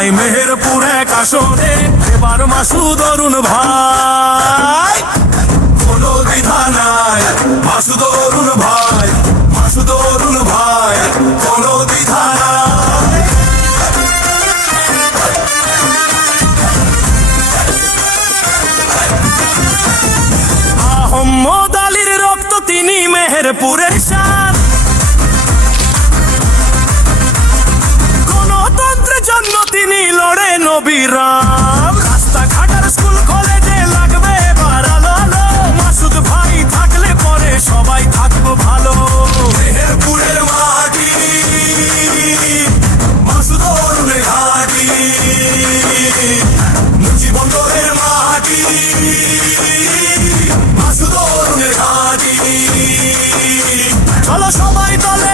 নাই মেহেরপুর এক আসনে। এবার মাসুদ অরুণ ভাই। কোনো দ্বিধা নাই, মাসুদ ভাই, মাসুদ অরুণ ভাই, কোনো দ্বিধা নাই। রক্ত তিনি মেহেরপুরের শান লড়ে নবীরাম রাস্তাঘাট আর স্কুল, কলেজে লাগবে এবার আলো মাসুদ ভাই থাকলে পরে সবাই থাকব ভালো। মেহেরপুরের মাটি, মাসুদ অরুণের ঘাটি মুজিবন্দরের মাটি ঘাটি। চলো সবাই দলে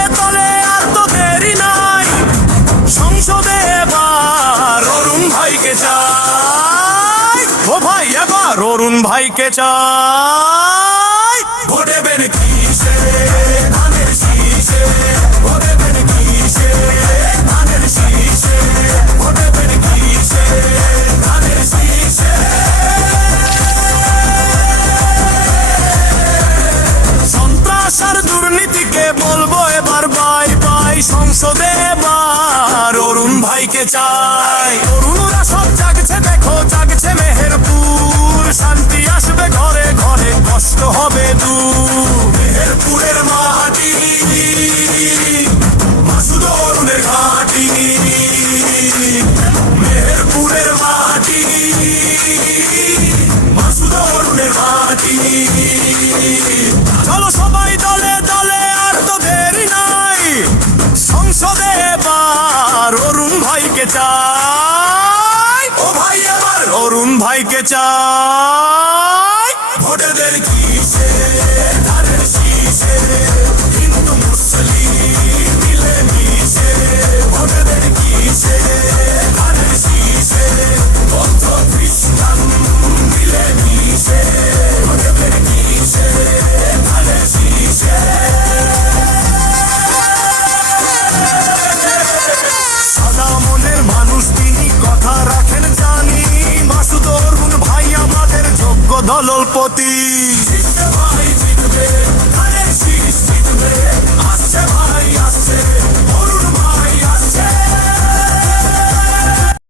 অরুণ ভাইকে চাই। ভোটে বেন কিসে? ধানের শীষে। ভোটে বেন কিসে? ধানের শীষে। ভোটে বেন কিসে? ধানের শীষে। সন্ত্রাস আর দুর্নীতিকে বলব এবার বাই বাই সংসদে এবার। অরুণ ভাইকে চাই। অরুণরা চলো সবাই দলে দলে আর তো দেরি নাই। সংসদে এবার অরুণ ভাইকে চাই। ও ভাই এবার অরুণ ভাইকে চাই। ভোটেদের কিসে দলপতি।